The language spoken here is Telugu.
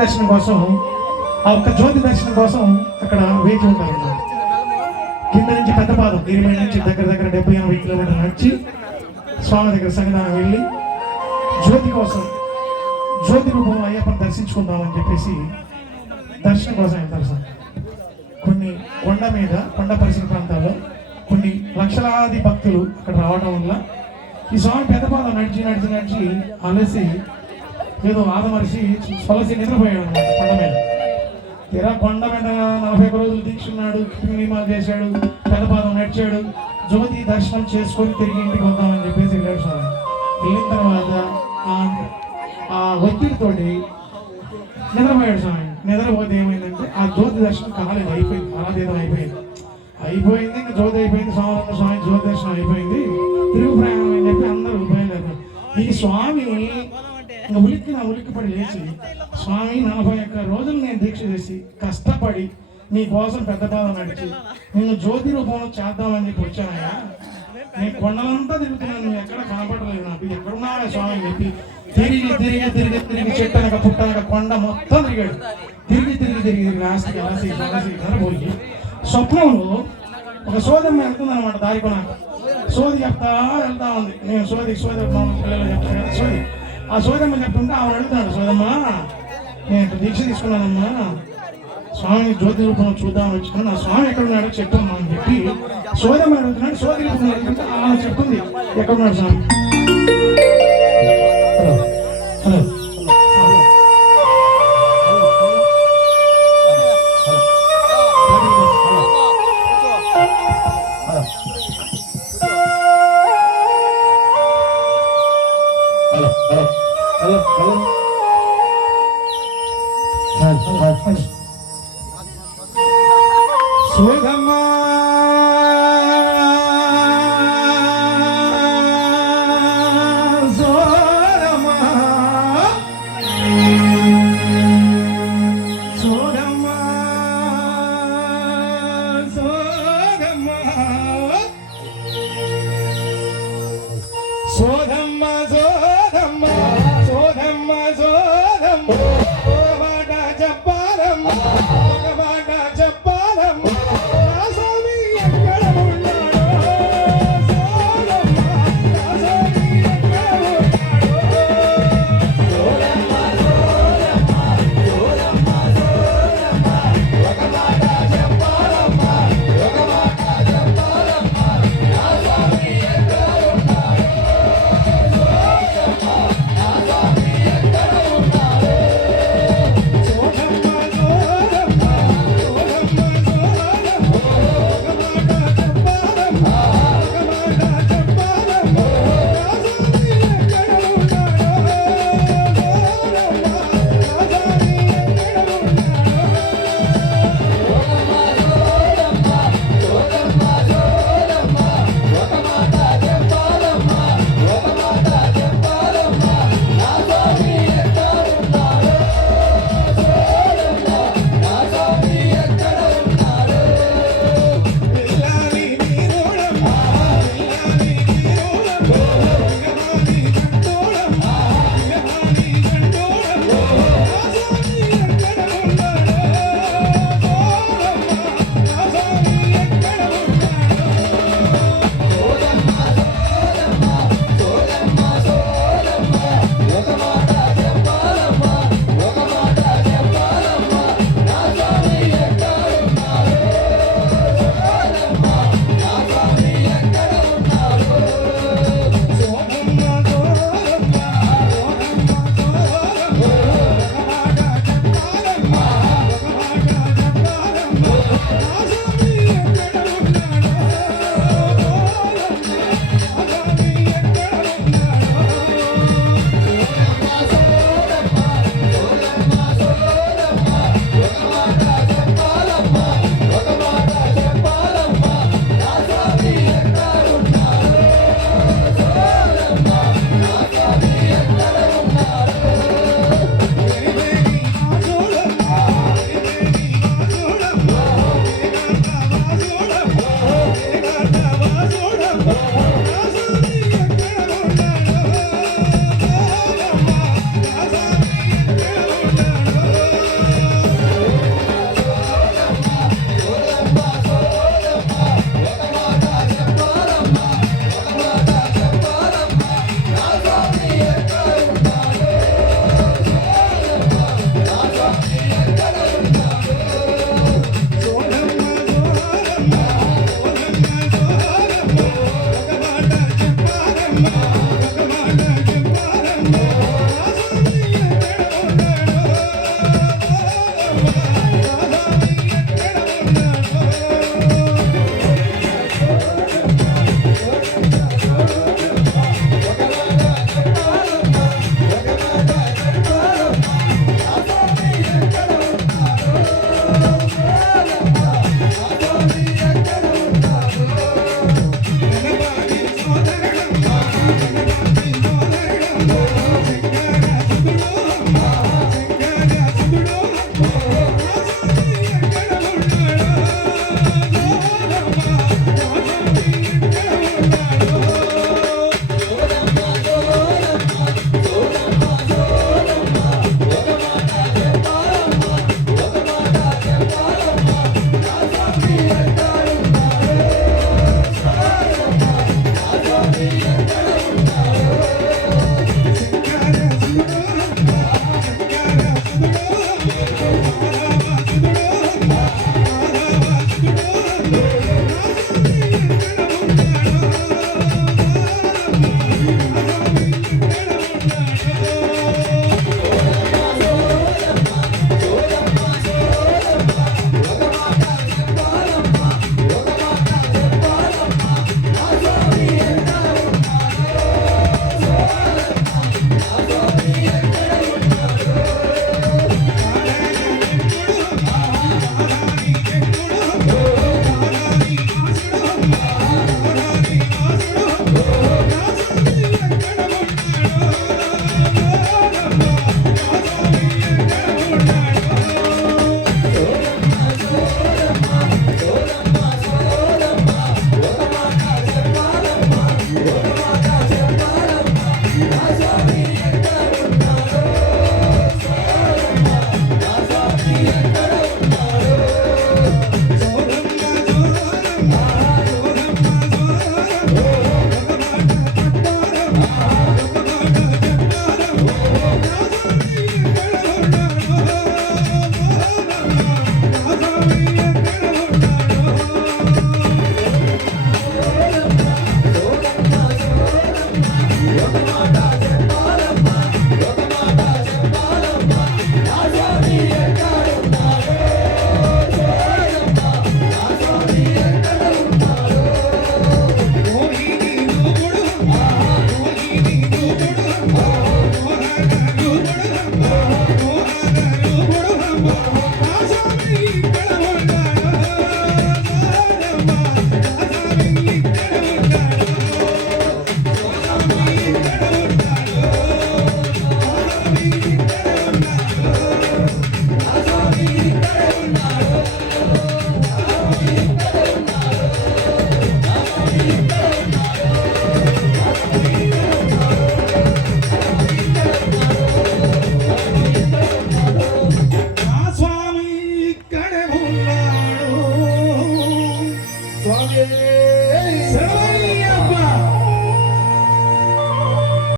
దర్శనం కోసం, ఆ ఒక్క జ్యోతి దర్శనం కోసం అక్కడ వేచి ఉంటారు. కింద నుంచి పెద్ద పాదం 20 నుంచి దగ్గర 70-80 కిలోమీటర్లు నడిచి స్వామి దగ్గర సన్నిధానం వెళ్ళి జ్యోతి కోసం, జ్యోతి రూపంలో అయ్యప్పని దర్శించుకుందామని చెప్పేసి దర్శనం కోసం వెళ్తారు సార్. కొన్ని కొండ పరిసర ప్రాంతాల్లో కొన్ని లక్షలాది భక్తులు అక్కడ రావడం వల్ల ఈ స్వామి పెద్దపాదం నడిచి అలసి ఏదో ఆదమరిసి సొలసి నిద్రపోయాడు అన్నమాట కొండ మీద. తీరా కొండ మీద 41 రోజులు దీక్షున్నాడు, నియమాలు చేశాడు, పెద్దపాదం నడిచాడు, జ్యోతి దర్శనం చేసుకొని తిరిగి ఇంటికి వద్దామని చెప్పేసి వెళ్ళాడు స్వామి. వెళ్ళిన తర్వాత ఆ ఒత్తిడితోటి నిద్రపోయాడు స్వామి. నిద్రపోతే ఏమైందంటే ఆ జ్యోతి దర్శనం కాలేదు, అయిపోయింది, ఆరాధీతం అయిపోయింది. ఇంకా జ్యోతి అయిపోయింది, స్వామి జ్యోతి దర్శనం అయిపోయింది, తిరుగు ప్రయాణం అని చెప్పి అందరూ బయలుదేరారు. ఈ స్వామి ఇంకా ఉలిక్కిపడి లేచి, స్వామి 41 రోజులు నేను దీక్ష చేసి కష్టపడి నీ కోసం పెద్దపాదం నడిచి నిన్ను జ్యోతి రూపంలో చేద్దామని చెప్పి వచ్చానయ్యా. నేను కొండలంతా తిరుగుతున్నాను, నువ్వు ఎక్కడ కనపడలేదు, నాకు ఎక్కడున్నావా స్వామి అని చెప్పి తిరిగి చెట్టనక పుట్టనక కొండ మొత్తం తిరిగాడు. తిరిగి లాస్ట్కి పోయి స్వప్నంలో ఒక సోదమ్మ వెళ్తుంది అనమాట. దారి కొన సోది చెప్తా వెళ్తా ఉంది. నేను సోది పిల్లలు చెప్తాను కదా సోది. ఆ సోదమ్మ చెప్తుంటే ఆమె అడుగుతాడు, సోదమ్మ నేను దీక్ష తీసుకున్నానమ్మా, స్వామిని జ్యోతి రూపంలో చూద్దామని వచ్చుకున్నాను, నా స్వామి ఎక్కడున్నాడో చెప్పమ్మా అని చెప్పి సోదమ్మ అడుగుతున్నాడు. సోది రూపంలో అడుగుతుంటే ఆమె చెప్తుంది ఎక్కడున్నాడు స్వామి. హలో సోదమ్మా